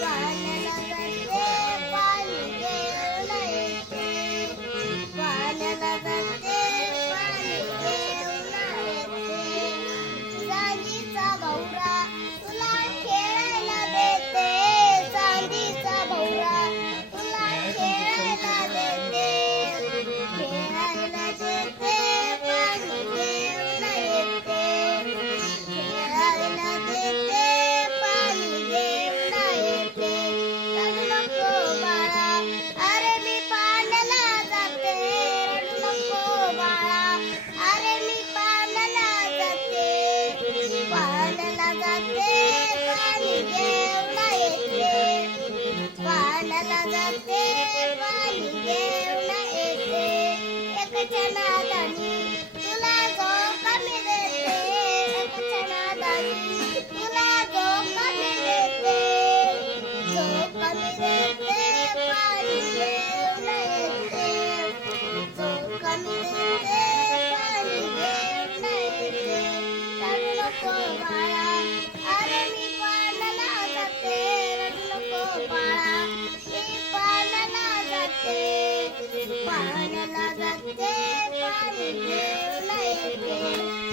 Bye. जगते पाणी घेऊन येते एक जणाला पाहण्याला जाते पाणी देवला येते